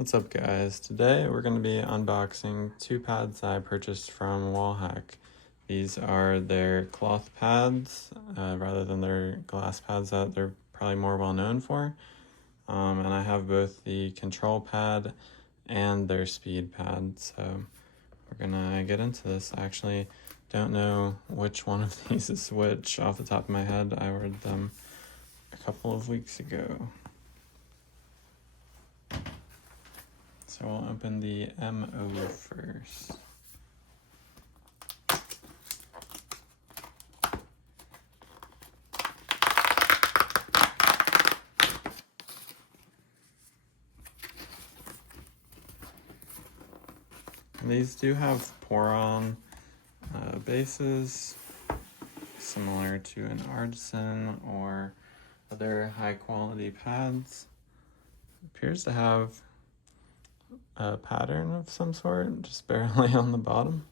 What's up guys? Today we're going to be unboxing two pads I purchased from WALLHACK. These are their cloth pads rather than their glass pads that they're probably more well known for. And I have both the control pad and their speed pad, so we're gonna get into this. I actually don't know which one of these is which off the top of my head. I ordered them a couple of weeks ago. So we'll open the MO first. And these do have pour-on bases, similar to an Artisan or other high-quality pads. It appears to have a pattern of some sort, just barely on the bottom.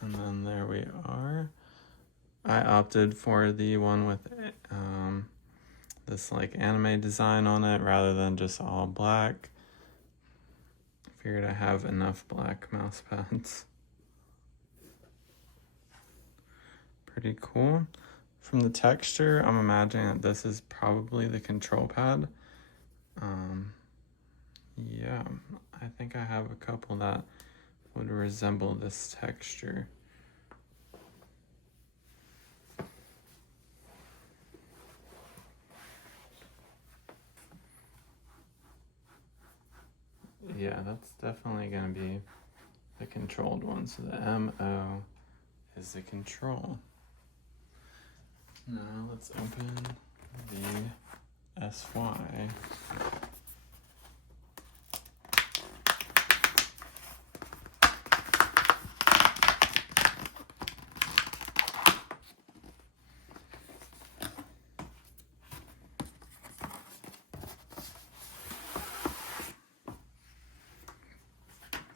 And then there we are. I opted for the one with this like anime design on it rather than just all black. Figured I have enough black mouse pads. Pretty cool. From the texture, I'm imagining that this is probably the control pad. Yeah, I think I have a couple that would resemble this texture. Yeah, that's definitely going to be the controlled one. So the MO is the control. Now let's open the SY.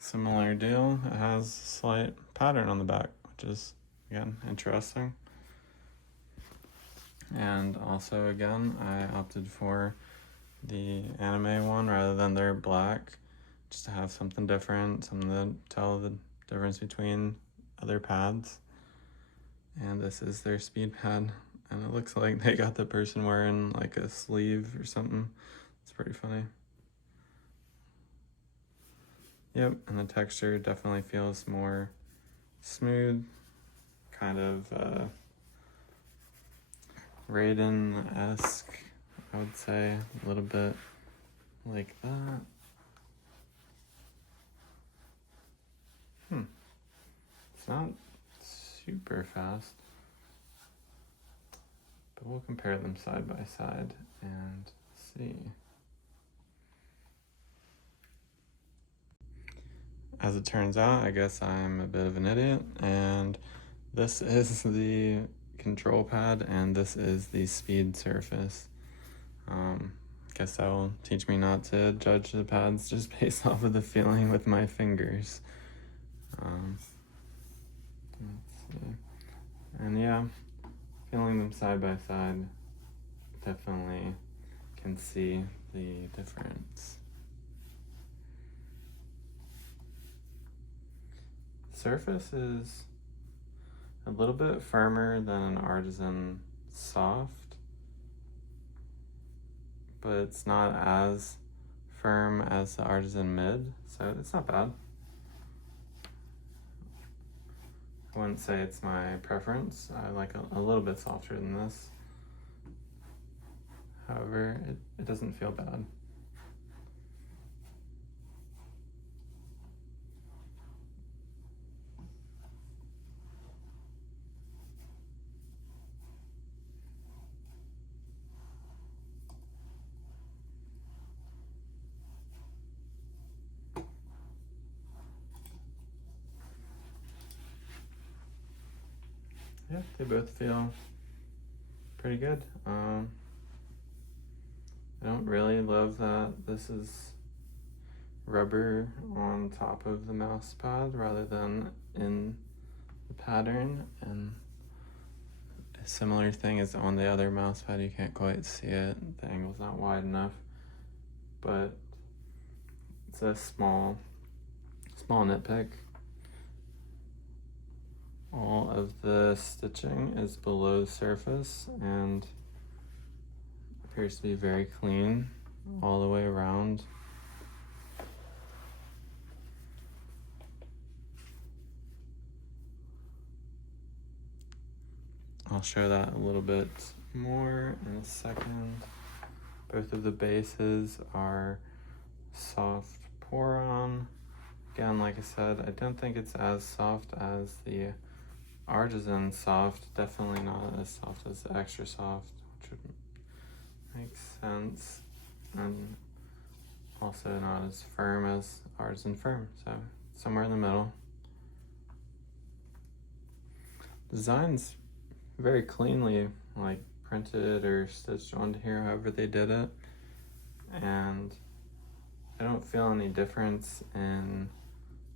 Similar deal, it has a slight pattern on the back, which is, again, interesting. And also, again, I opted for the anime one rather than their black, just to have something different, something to tell the difference between other pads. And this is their speed pad, and it looks like they got the person wearing like a sleeve or something. It's pretty funny. Yep, and the texture definitely feels more smooth, kind of Raiden-esque, I would say, a little bit like that. It's not super fast, but we'll compare them side by side and see. As it turns out, I guess I'm a bit of an idiot, and this is the control pad and this is the speed surface. Guess that will teach me not to judge the pads just based off of the feeling with my fingers. Let's see. And yeah, feeling them side by side, definitely can see the difference. Surface is a little bit firmer than an Artisan soft, but it's not as firm as the Artisan mid, so it's not bad. I wouldn't say it's my preference. I like a little bit softer than this. However, it doesn't feel bad. Yeah, they both feel pretty good. I don't really love that this is rubber on top of the mouse pad rather than in the pattern, and A similar thing is on the other mouse pad. You can't quite see it, the angle's not wide enough, but it's a small nitpick. All of the stitching is below the surface and appears to be very clean all the way around. I'll show that a little bit more in a second. Both of the bases are soft pour-on. Again, like I said, I don't think it's as soft as the Artisan Soft. Definitely not as soft as the Extra Soft, which would make sense. And also not as firm as Artisan Firm, so somewhere in the middle. Design's very cleanly like printed or stitched onto here, however they did it, and I don't feel any difference in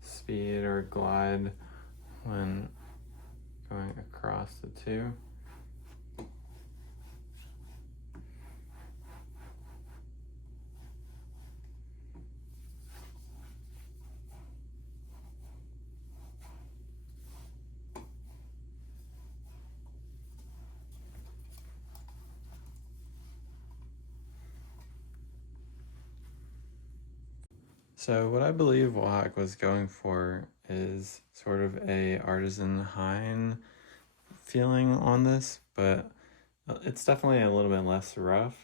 speed or glide when going across the two. So what I believe WALLHACK was going for is sort of a artisan Hein feeling on this, but it's definitely a little bit less rough,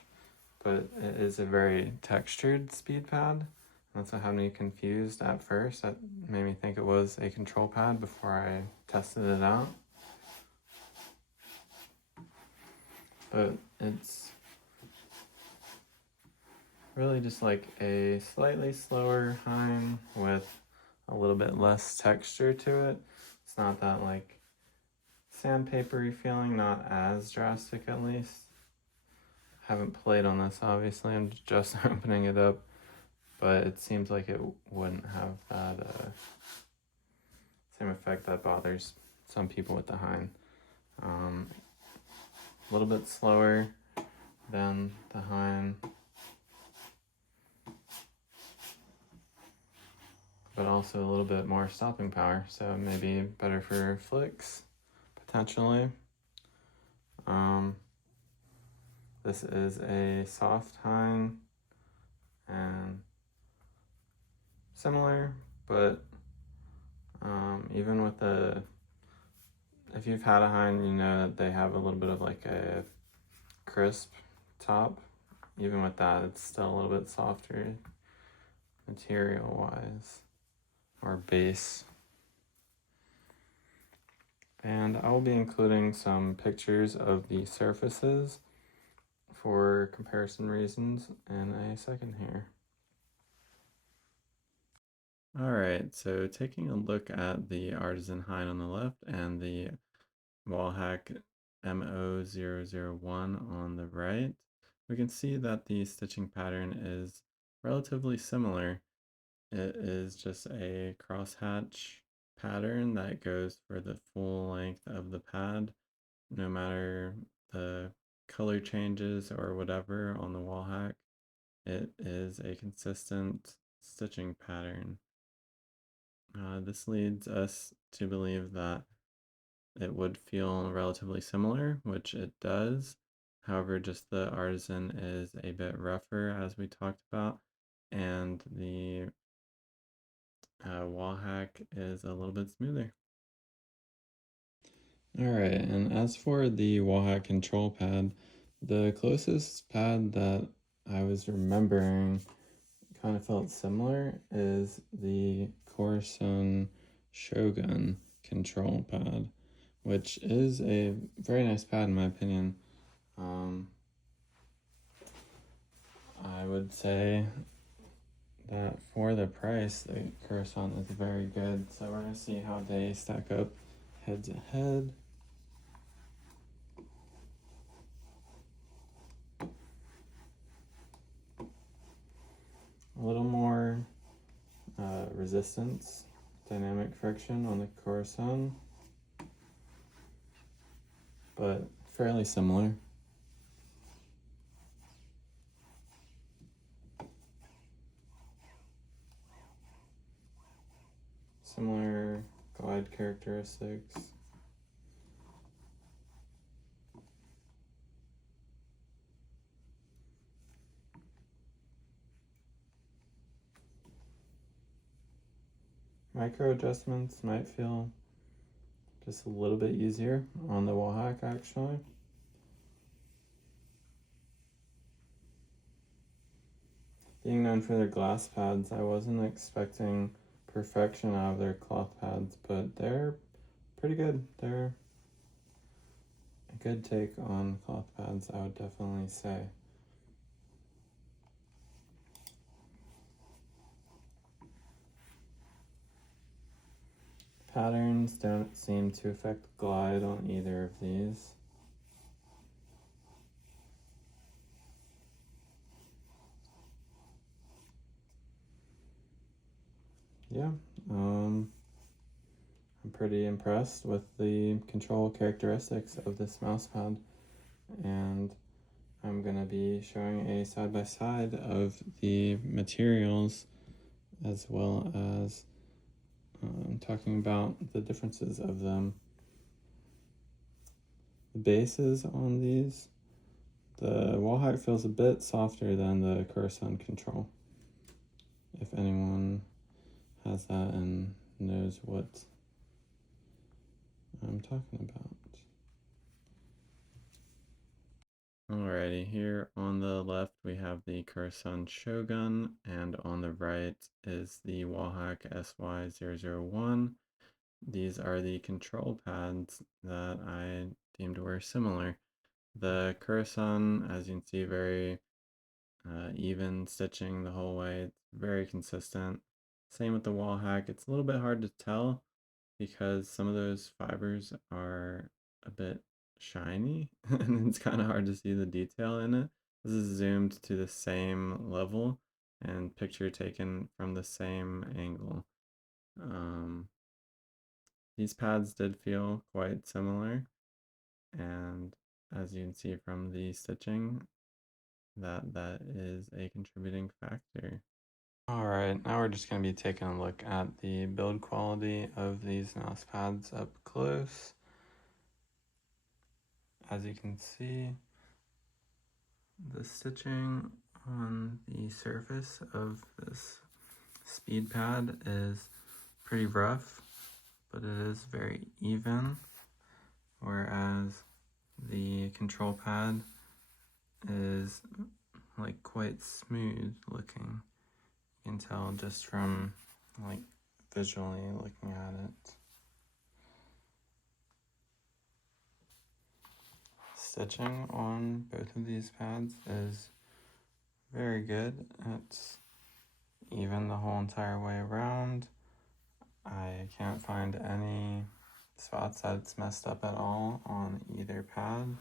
but it is a very textured speed pad. That's what had me confused at first. That made me think it was a control pad before I tested it out. But it's really just like a slightly slower Hein with a little bit less texture to it. It's not that like sandpapery feeling, not as drastic at least. Haven't played on this obviously, I'm just opening it up, but it seems like it wouldn't have that same effect that bothers some people with the Hein. A little bit slower than the Hein, but also a little bit more stopping power, so maybe better for flicks, potentially. This is a soft Hein, and similar, but even with the, if you've had a Hein, you know that they have a little bit of like a crisp top. Even with that, it's still a little bit softer material-wise, or base. And I will be including some pictures of the surfaces for comparison reasons in a second here. Alright, so taking a look at the Artisan Hein on the left and the WALLHACK MO001 on the right, we can see that the stitching pattern is relatively similar. It is just a crosshatch pattern that goes for the full length of the pad, no matter the color changes or whatever on the WALLHACK. It is a consistent stitching pattern. This leads us to believe that it would feel relatively similar, which it does. However, just the Artisan is a bit rougher, as we talked about, and the WALLHACK is a little bit smoother. Alright, and as for the WALLHACK control pad, the closest pad that I was remembering kind of felt similar is the Corson Shogun control pad, which is a very nice pad in my opinion. I would say that for the price, the Corson is very good. So we're going to see how they stack up head to head. A little more resistance, dynamic friction on the Corson, but fairly similar. Similar glide characteristics. Micro adjustments might feel just a little bit easier on the WALLHAC actually. Being known for their glass pads, I wasn't expecting perfection out of their cloth pads, but they're pretty good. They're a good take on cloth pads, I would definitely say. Patterns don't seem to affect glide on either of these. Yeah, I'm pretty impressed with the control characteristics of this mouse pad, and I'm going to be showing a side-by-side of the materials as well as talking about the differences of them. The bases on these, the WALLHAC feels a bit softer than the Curson control, if anyone has that and knows what I'm talking about. Alrighty, here on the left we have the Curson Shogun, and on the right is the WALLHAC SY001. These are the control pads that I deemed were similar. The Curson, as you can see, very even stitching the whole way. It's very consistent. Same with the WALLHAC. It's a little bit hard to tell because some of those fibers are a bit shiny and it's kind of hard to see the detail in it. This is zoomed to the same level and picture taken from the same angle. These pads did feel quite similar, and as you can see from the stitching, that is a contributing factor. Alright, now we're just going to be taking a look at the build quality of these mouse pads up close. As you can see, the stitching on the surface of this speed pad is pretty rough, but it is very even, whereas the control pad is like quite smooth looking. You can tell just from like visually looking at it. Stitching on both of these pads is very good. It's even the whole entire way around. I can't find any spots that it's messed up at all on either pad.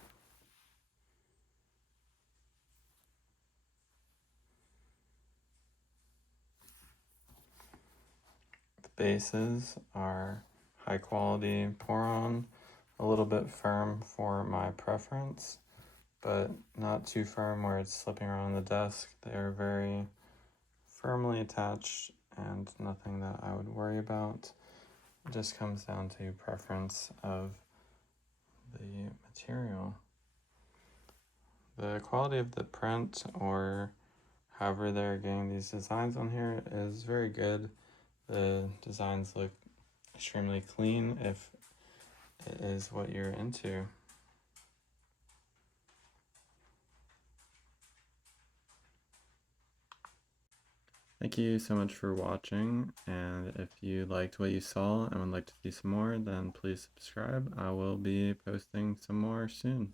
The bases are high quality pour-on, a little bit firm for my preference, but not too firm where it's slipping around the desk. They are very firmly attached and nothing that I would worry about. It just comes down to preference of the material. The quality of the print, or however they're getting these designs on here, is very good. The designs look extremely clean if it is what you're into. Thank you so much for watching, and if you liked what you saw and would like to see some more, then please subscribe. I will be posting some more soon.